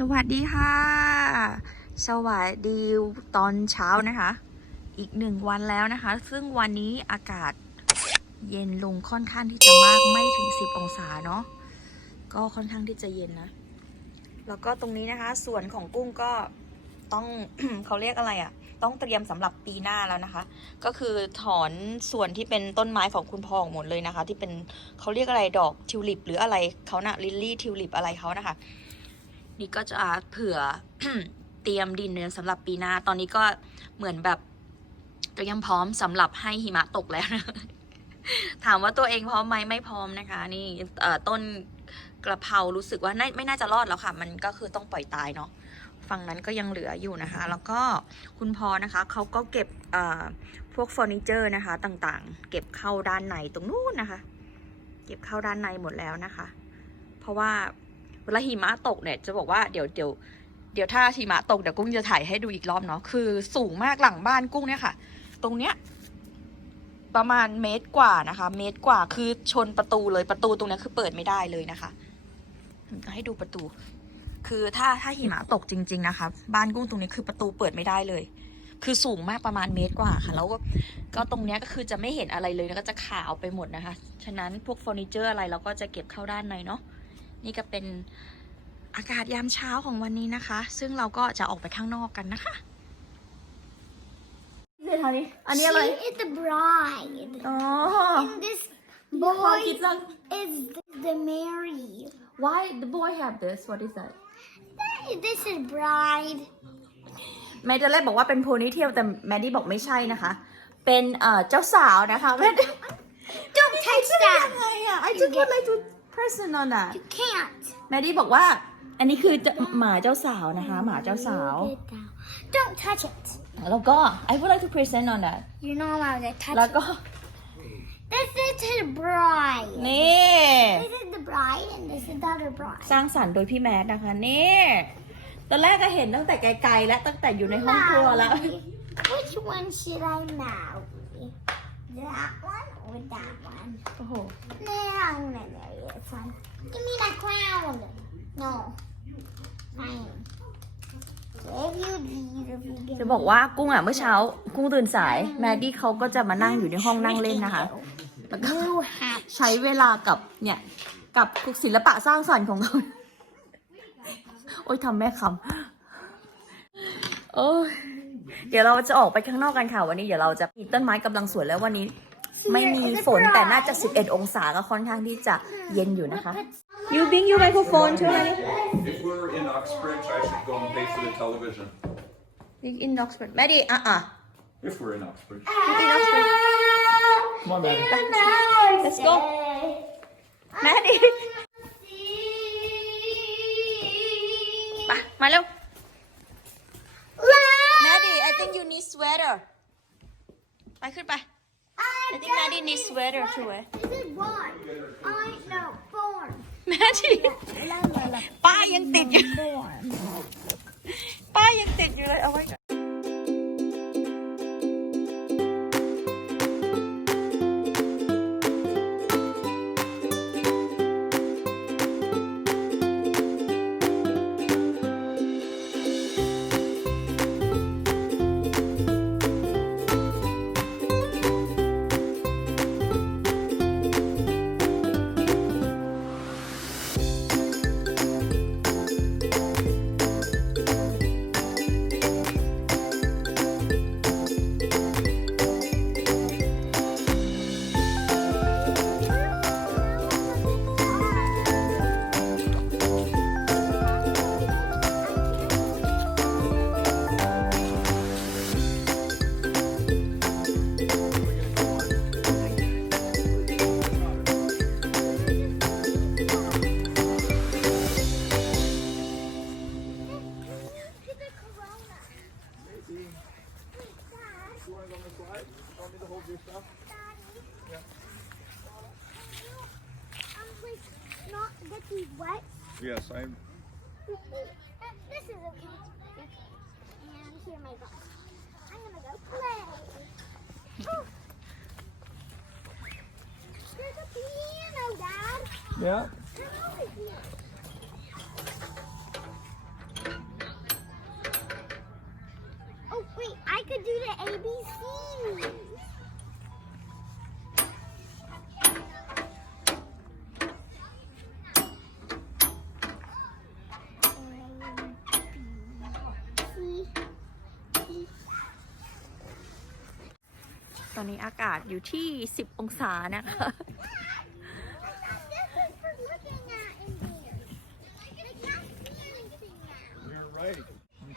สวัสดีค่ะ สวัสดีตอนเช้านะคะ อีกหนึ่งวันแล้วนะคะ ซึ่งวันนี้อากาศเย็นลงค่อนข้างที่จะมากไม่ถึง 10 องศาเนาะก็ค่อนข้างที่จะเย็นนะ แล้วก็ตรงนี้นะคะ ส่วนของกุ้งก็ต้องเขาเรียกอะไรอะ่ะ ต้องเตรียมสำหรับปีหน้าแล้วนะคะ ก็คือถอนส่วนที่เป็นต้นไม้ของคุณพ่อหมดเลยนะคะ ที่เป็นเขาเรียกอะไรดอกทิวลิป หรืออะไรเขานะลิลลี่ทิวลิปอะไรเขานะคะ นี่ก็จะเผื่อเตรียมดินเนยสำหรับปีหน้า ตอนนี้ก็เหมือนแบบเตรียมพร้อมสำหรับให้หิมะตกแล้วนะถามว่าตัวเองพร้อมไหมไม่พร้อมนะคะ นี่ต้นกระเพรารู้สึกว่าน่ไม่น่าจะรอดแล้วค่ะ มันก็คือต้องปล่อยตายเนาะฝั่งนั้นก็ยังเหลืออยู่นะคะ แล้วก็คุณพอนะคะเขาก็เก็บพวกเฟอร์นิเจอร์นะคะ ต่างๆ เก็บเข้าด้านในตรงนู้นนะคะ เก็บเข้าด้านในหมดแล้วนะคะ เพราะว่า เวลาหิมะตกเนี่ยจะบอกว่าเดี๋ยวเดี๋ยวเดี๋ยวถ้าหิมะตกเดี๋ยวกุ้งจะถ่ายให้ดูอีกรอบเนาะคือสูงมากหลังบ้านกุ้งเนี่ยค่ะ ตรงเนี้ยประมาณเมตรกว่านะคะ เมตรกว่าคือชนประตูเลยประตูตรงเนี้ยคือเปิดไม่ได้เลยนะคะ ให้ดูประตู คือถ้าถ้าหิมะตกจริง ๆ นะคะ บ้านกุ้งตรงนี้คือประตูเปิดไม่ได้เลย คือสูงมากประมาณเมตรกว่าค่ะ แล้วก็ก็ตรงเนี้ยก็คือจะไม่เห็นอะไรเลยแล้วก็จะขาวไปหมดนะคะ ฉะนั้นพวกเฟอร์นิเจอร์อะไรเราก็จะเก็บเข้าด้านในเนาะ นี่ก็เป็นอากาศยามเช้าของวันนี้นะคะ ซึ่งเราก็จะออกไปข้างนอกกันนะคะเดี๋ยวทานี้อันนี้อะไร She is the bride. อ๋อ And this พอ boy คิดจัง is the Mary. why the boy have this what is that This is bride. แม่จะแรกบอกว่าเป็นโพนี่เทียลแต่แมดดี้บอกไม่ใช่นะคะ เป็นเอ่อเจ้าสาวนะคะแม่ Don't touch ได้ that. ยังไงอะ I just would like to present on that You can't. แมดดี้บอกว่า อันนี้คือจะหมาเจ้าสาวนะคะ หมาเจ้าสาว Get down. Don't touch it. แล้วก็ I would like to present on that You're not allowed to touch แล้วก็ it. This is the bride. นี่ This is the bride and this is the other bride. สร้างสรรค์โดยพี่แมทนะคะนี่ตอนแรกก็เห็นตั้งแต่ไกลๆและตั้งแต่อยู่ในห้องครัวแล้ว Marry. Which one should I marry? That one or that one? โอ้โห No, I'm gonna marry this one. Give me that crown. No. Fine. If you leave, if you get จะบอกว่ากุ้งอะเมื่อเช้า กุ้งตื่นสาย แมดดี้เขาก็จะมานั่งอยู่ในห้องนั่งเล่นนะคะ แล้วก็ blue hat. ใช้เวลากับเนี่ยกับศิลปะสร้างสรรค์ของเขา โอ้ยทำแม่คำโอ้ยเดี๋ยวเราจะออกไปข้างนอกกันค่ะวันนี้เดี๋ยวเราจะมีต้นไม้กำลังสวยแล้ววันนี้ ไม่มีฝนแต่น่าจะ 11 องศาก็ค่อนข้างที่จะเย็นอยู่นะคะ You bring your microphone ใช่ไหม If we're in Uxbridge, I should go and pay for the television. in Oxford แม่ดิอะอะ If we're in Uxbridge. in Oxford Come on, Maddie. Let's go แม่ดิไปมาเร็ว Maddie I think you need sweater ไปขึ้นไป I think Maddie needs sweater to wear This is one. I know four. Maddie La la la. ป้ายังติดอยู่ Four. ป้ายังติดอยู่เลยเอาไว้ Yeah. Oh, wait, I could do the ABC. See? ตอนนี้อากาศอยู่ที่ 10 องศานะคะ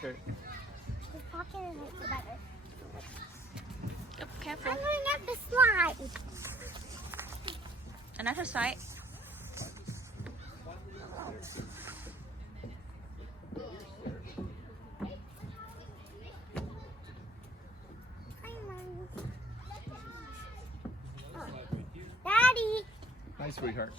Okay. The pocket is like better. careful I'm going up the slide. another side Hi, Oh. Daddy. Hi, sweetheart.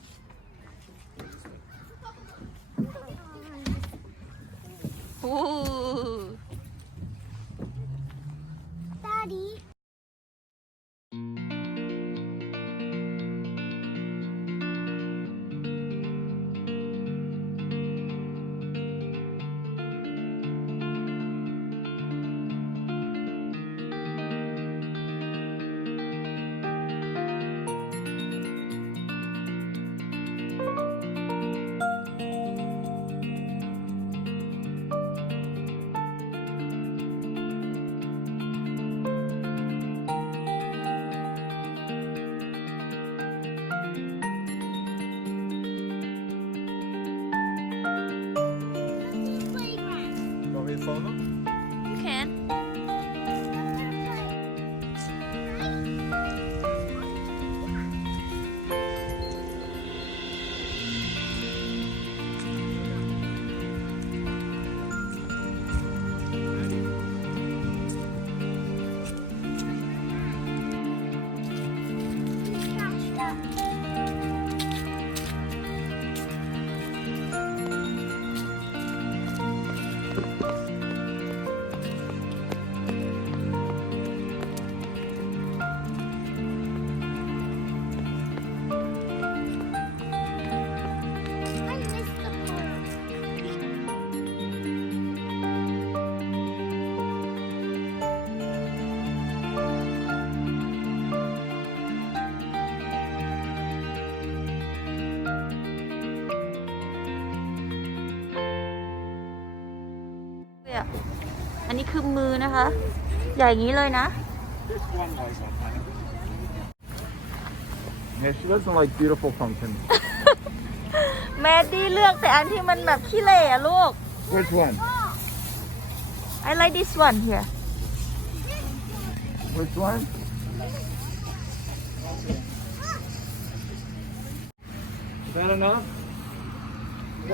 telefonum. Yeah. อันนี้คือมือนะคะ ใหญ่อย่างนี้เลยนะ This one like that. Yeah, she doesn't like beautiful pumpkins. แมดดี้เลือกแต่อันที่มันแบบขี้เหร่อะลูก Which one? I like this one here Which one? Is that enough?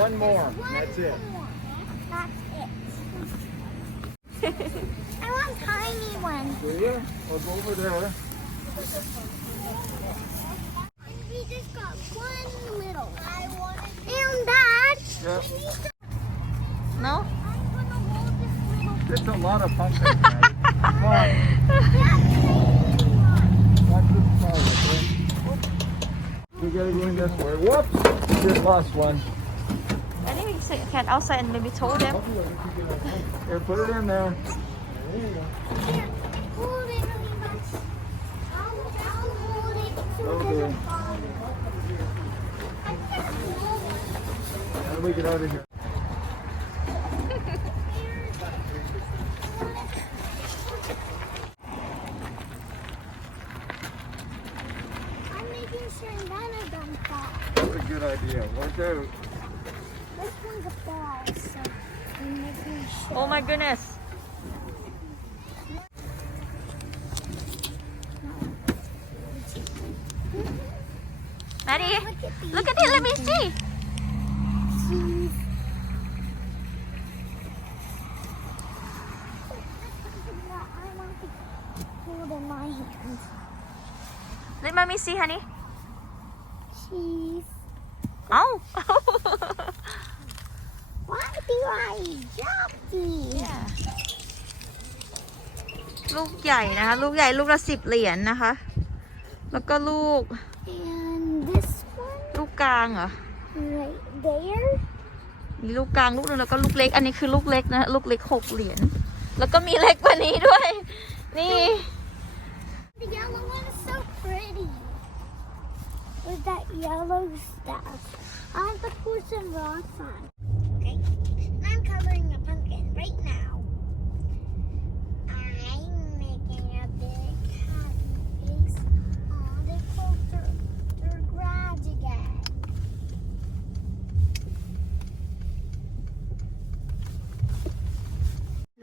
One more. That's it. That's it. I want tiny ones. Do you? We'll go over there. We just got one little. I want And Dad. Yeah. no I'm gonna hold this little. It's a lot of pumpkins. Come on. Watch this car, okay? We gotta go in this way. Whoops! Just lost one. I think we can outside and maybe told them Here, put it in there. Here, hold it. I'll, I'll hold it. Okay. How do we get out of here? I'm making sure none of them fall. That's a good idea. Watch out. Oh my goodness Maddie Look at these. look at it let me see let mommy see honey ลูกใหญ่นะคะ ลูกใหญ่ลูกละสิบเหรียญนะคะ แล้วก็ลูก And this one ลูกกลางเหรอ right there. มีลูกกลางลูกหนึงแล้วก็ลูกเล็ก อันนี้คือลูกเล็กนะลูกเล็กหกเหรียญ แล้วก็มีเล็กกว่านี้ด้วย นี่ The yellow one is so pretty. With that yellow stuff. I want to put some rocks on.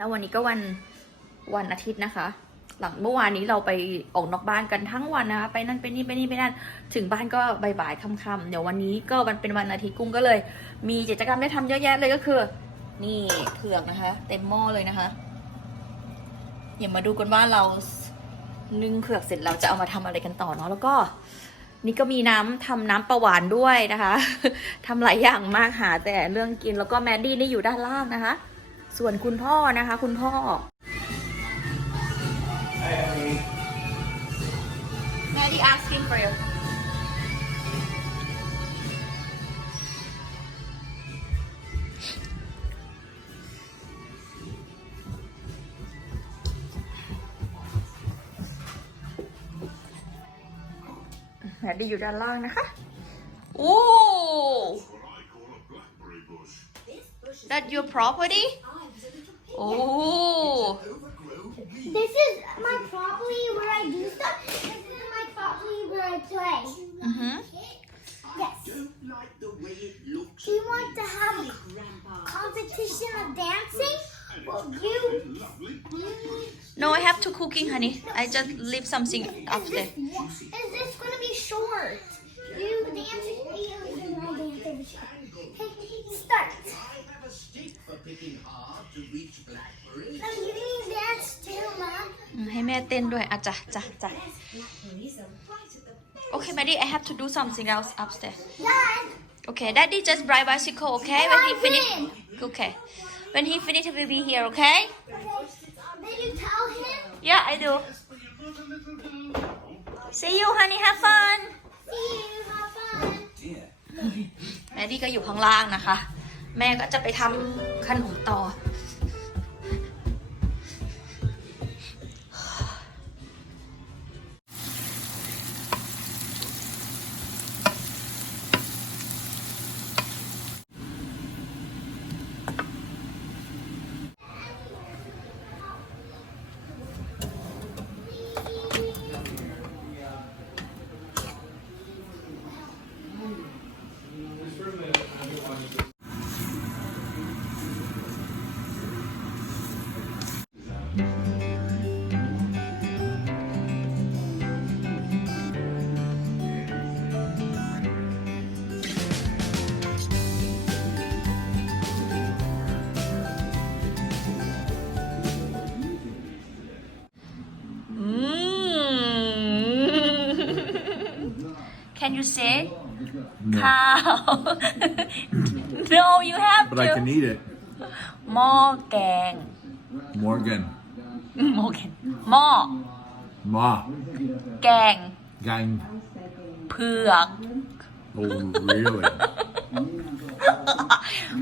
แล้ววันนี้ก็วันวันอาทิตย์นะคะ หลังเมื่อวานนี้เราไปออกนอกบ้านกันทั้งวันนะคะ ไปนั่นไปนี่ไปนี่ไปนั่น ถึงบ้านก็บ่ายๆค่ำๆเดี๋ยววันนี้ก็มันเป็นวันอาทิตย์กุ้งก็เลย มีกิจกรรมได้ทำเยอะแยะเลยก็คือ นี่เผือกนะคะ เต็มหม้อเลยนะคะเดี๋ยวมาดูกันว่าเรานึ่งเผือกเสร็จเราจะเอามาทำอะไรกันต่อเนาะแล้วก็นี่ก็มีน้ำทำน้ำประหวานด้วยนะคะทำหลายอย่างมากหาแต่เรื่องกินแล้วก็แมดดี้นี่อยู่ด้านล่างนะคะ ส่วนคุณพ่อนะคะ คุณพ่อ Maddie asking for you แมดดี้อยู่ด้านล่างนะคะ โอ้ that your property Oh This is my property where I do stuff. This is my property where I play. mm-hmm. Yes. Do you want to have a competition of dancing? Well, you. No, I have to cooking, honey. I just leave something up there. ด้วยอะจ้ะจ้ะจ้ะ Okay, Maddie, I have to do something else upstairs. Dad. Okay, Daddy just ride bicycle, okay? When he finish, okay. When he finish, he will be here, okay? Did you tell him? Yeah, I do. See you, honey. Have fun. See you. Have fun. แมดดี้ก็อยู่ข้างล่างนะคะ แม่ก็จะไปทำขนมต่อ you say No. cow? no, you have But I to. can eat it. หม้อแกง Morgan. หม้อแกงหม้อ Ma. แกง Gang. เผือก Oh, really?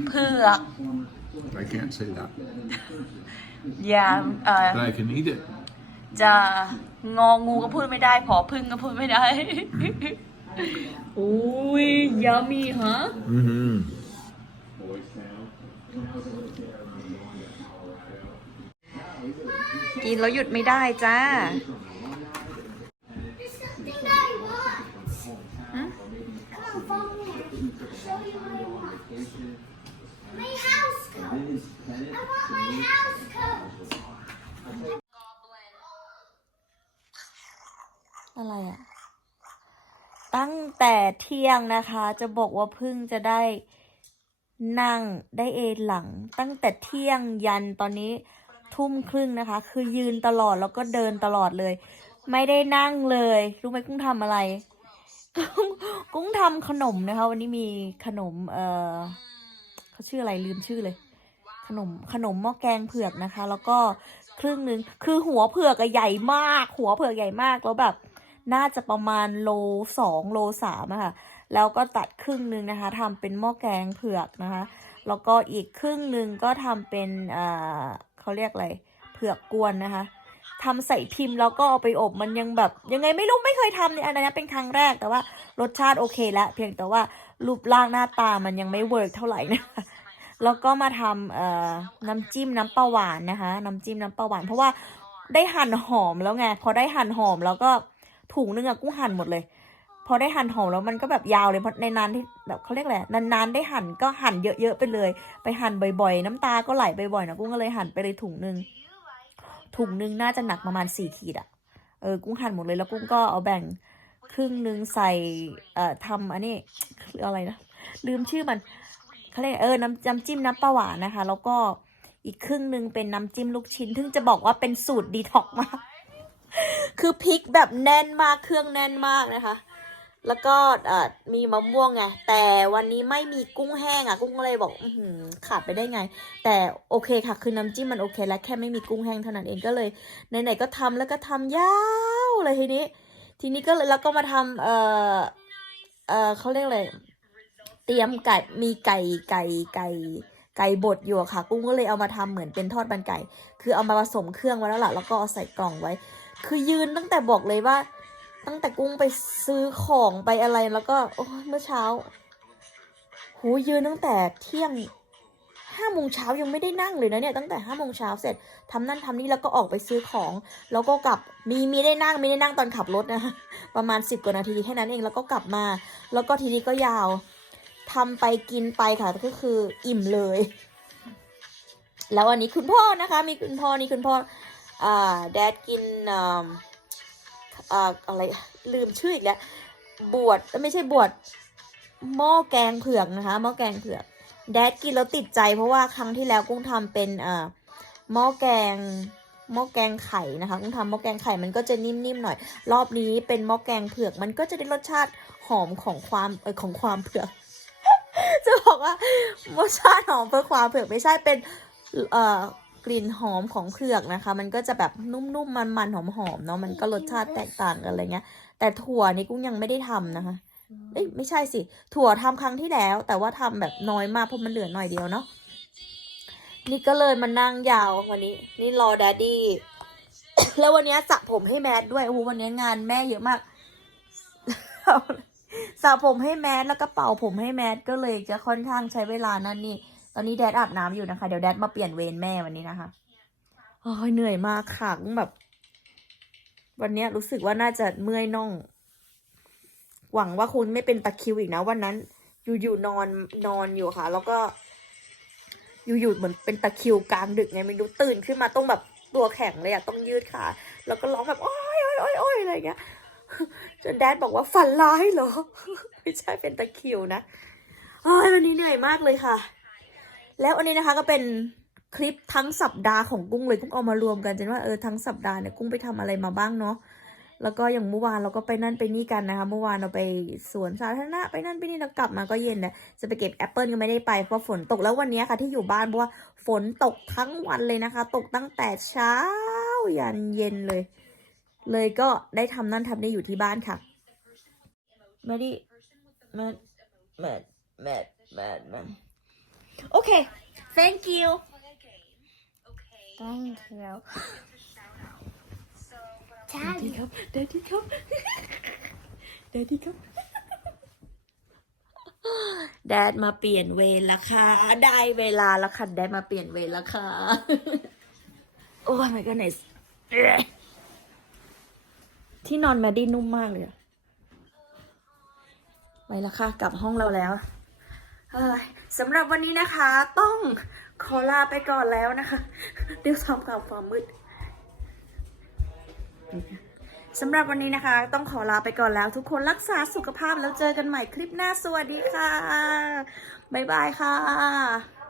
เผือก I can't say that. อย่าเอ่อ But I can eat it. จะงองูก็พูดไม่ได้ผอพึ่งก็พูดไม่ได้ อุ้ยยามีฮะ Mm-hmm. กินแล้วหยุดไม่ได้จ้า There's something that I want. Hmm? Come on, follow me. I'll show you what I want. My house coat. I want my house coat. อะไรอะตั้ง แต่เที่ยงนะคะ จะบอกว่าพิ่งจะได้นั่งได้เอนหลัง ตั้งแต่เที่ยงยันตอนนี้ทุ่มครึ่งนะคะ คือยืนตลอดแล้วก็เดินตลอดเลย ไม่ได้นั่งเลย รู้ไหมกุ้งทำอะไร กุ้งกุ้งทำขนมนะคะ วันนี้มีขนม เออเขาชื่ออะไรลืมชื่อเลย ขนมขนมหม้อแกงเผือกนะคะ แล้วก็ครึ่งหนึ่งคือหัวเผือกใหญ่มาก หัวเผือกใหญ่มากแล้วแบบ น่าจะประมาณโลสองโลสามอะค่ะแล้วก็ตัดครึ่งหนึ่งนะคะทำเป็นหม้อแกงเผือกนะคะแล้วก็อีกครึ่งหนึ่งก็ทำเป็นเออเขาเรียกอะไรเผือกกวนนะคะทำใส่พิมพ์แล้วก็เอาไปอบมันยังแบบ ยังไงไม่รู้ไม่เคยทำเนี่ยอันนั้เป็นครั้งแรกแต่ว่ารสชาติโอเคแล้วเพียงแต่ว่ารูปร่างหน้าตามันยังไม่เวิร์กเท่าไหร่นะคะแล้วก็มาทำเอ่อน้ำจิ้มน้ำปลาหวานนะคะ น้ำจิ้มน้ำปลาหวาน เพราะว่าได้หั่นหอมแล้วไงพอได้หั่นหอมแล้วก็ ถุงนึงอะกุ้งหั่นหมดเลย พอได้หั่นหอมแล้วมันก็แบบยาวเลยเพราะในนานที่แบบเขาเรียกอะไรนานๆได้หั่นก็หั่นเยอะๆไปเลย ไปหั่นบ่อยๆ น้ำตาก็ไหลบ่อยๆนะกุ้งก็เลยหั่นไปเลยถุงนึงถุงนึงน่าจะหนักประมาณสี่ขีดอะเออกุ้งหั่นหมดเลยแล้วกุ้งก็เอาแบ่งครึ่งนึงใส่เอ่อทำอันนี้คืออะไรนะลืมชื่อมันเขาเรียกเออน้ำน้ำจิ้มน้ำปลาหวานนะคะ แล้วก็อีกครึ่งหนึ่งเป็นน้ำจิ้มลูกชิ้น ถึงจะบอกว่าเป็นสูตรดีท็อกมาก คือพริกแบบแน่นมากเครื่องแน่นมากนะคะ แล้วก็มีมะม่วงไงแต่วันนี้ไม่มีกุ้งแห้งอะ กุ้งก็เลยบอกอืขาดไปได้ไง แต่โอเคค่ะ คือน้ำจิ้มมันโอเค แล้วแค่ไม่มีกุ้งแห้งเท่านั้นเองก็เลยไหนๆก็ทำแล้วก็ทำยาวเลยทีนี้ ทีนี้ก็เลยแล้วก็มาทำเอ่อเอ่อเขาเรียกอะไรเตรียมไก่มีไก่ไก่ไก่ไก่บดอยู่ค่ะ กุ้งก็เลยเอามาทำเหมือนเป็นทอดมันไก่ คือเอามาผสมเครื่องไว้แล้วล่ะ แล้วก็เอาใส่กล่องไว้ คือยืนตั้งแต่บอกเลยว่า ตั้งแต่กุ้งไปซื้อของไปอะไรแล้วก็ โอ้เมื่อเช้า หูยืนตั้งแต่เที่ยงห้าโมงเช้ายังไม่ได้นั่งเลยนะเนี่ยตั้งแต่ห้าโมงเช้าเสร็จทำนั่นทำนี่แล้วก็ออกไปซื้อของ แล้วก็กลับมีมีได้นั่งมีได้นั่งตอนขับรถนะคะประมาณสิบกว่านาทีแค่นั้นเองแล้วก็กลับมา แล้วก็ทีนี้ก็ยาวทำไปกินไปค่ะก็คืออิ่มเลย แล้ววันนี้คุณพ่อนะคะ มีคุณพ่อนี่คุณพ่อ อ่าแดดกินอ่าอะไรลืมชื่ออีกแล้วบวชไม่ใช่บวชหม้อแกงเผือกนะคะหม้อแกงเผือกแดดกินแล้วติดใจเพราะว่าครั้งที่แล้วกุ้งทำเป็นอ่าหม้อแกงหม้อแกงไข่นะคะกุ้งทำหม้อแกงไข่มันก็จะนิ่มๆหน่อย รอบนี้เป็นหม้อแกงเผือก มันก็จะได้รสชาติหอมของความเออของความเผือก จะบอกว่ารสชาติหอมเพื่อความเผือกไม่ใช่เป็นเอ่อ กลิ่นหอมของเผือกนะคะ มันก็จะแบบนุ่มๆ มันๆ หอมๆ เนาะ มันก็รสชาติแตกต่างกันอะไรเงี้ย แต่ถั่วนี่กุ้งยังไม่ได้ทำนะคะ เอ้ยไม่ใช่สิ ถั่วทำครั้งที่แล้ว แต่ว่าทำแบบน้อยมากเพราะมันเหลือหน่อยเดียวเนาะ นี่ก็เลยมานั่งยาววันนี้ นี่รอแดดดี้ แล้ววันนี้สระผมให้แมทด้วย โอ้โหวันนี้งานแม่เยอะมากสระผมให้แมทแล้วก็เป่าผมให้แมทก็เลยจะค่อนข้างใช้เวลานั่นนี่ ตอนนี้แดดอาบน้ำอยู่นะคะ เดี๋ยวแดดมาเปลี่ยนเวรแม่วันนี้นะคะโอ้ยเหนื่อยมากค่ะแบบ วันนี้รู้สึกว่าน่าจะเมื่อยน่อง หวังว่าคุณไม่เป็นตะคิวอีกนะวันนั้น อยู่ๆนอนนอนอยู่ค่ะ แล้วก็ อยู่ๆเหมือนเป็นตะคิวกลางดึกไงไม่รู้ตื่นขึ้นมาต้องแบบตัวแข็งเลยอะต้องยืดขาแล้วก็ร้องแบบโอ้ยโอ้ยโอ้ยโอ้ยอะไรเงี้ยจนแดดบอกว่าฝันร้ายเหรอ ไม่ใช่เป็นตะคิวนะโอ้ยวันนี้เหนื่อยมากเลยค่ะ แล้วอันนี้นะคะก็เป็นคลิปทั้งสัปดาห์ของกุ้งเลยกุ้งเอามารวมกันจนว่าเออทั้งสัปดาห์เนี่ยกุ้งไปทำอะไรมาบ้างเนาะแล้วก็อย่างเมื่อวานเราก็ไปนั่นไปนี่กันนะคะเมื่อวานเราไปสวนสาธารณะไปนั่นไปนี่เรากลับมาก็เย็นนะจะไปเก็บแอปเปิลก็ไม่ได้ไปเพราะฝนตกแล้ววันนี้ค่ะที่อยู่บ้านเพราะว่าฝนตกทั้งวันเลยนะคะ ตกตั้งแต่เช้ายันเย็นเลย เลยก็ได้ทำนั่นทำนี่อยู่ที่บ้านค่ะมาดิมาแมดแมดแมดแม ดโอเค thank you Thank you. ดดดี้ครับดดดี้ครับดดดี้ครับแดดมาเปลี่ยนเวรแล้วค่ะ ได้เวลาแล้วค่ะแดดมาเปลี่ยนเวรแล้วค่ะ โอ้ my goodness ที่นอนแมดดี้นุ่มมากเลยอะไปแล้วค่ะ กลับห้องเราแล้วเอ้ย สำหรับวันนี้นะคะต้องขอลาไปก่อนแล้วนะคะเดี๋ยวทำข่าวความมืดสำหรับวันนี้นะคะ ต้องขอลาไปก่อนแล้ว ทุกคนรักษาสุขภาพแล้วเจอกันใหม่คลิปหน้าสวัสดีค่ะ บ๊ายบายค่ะ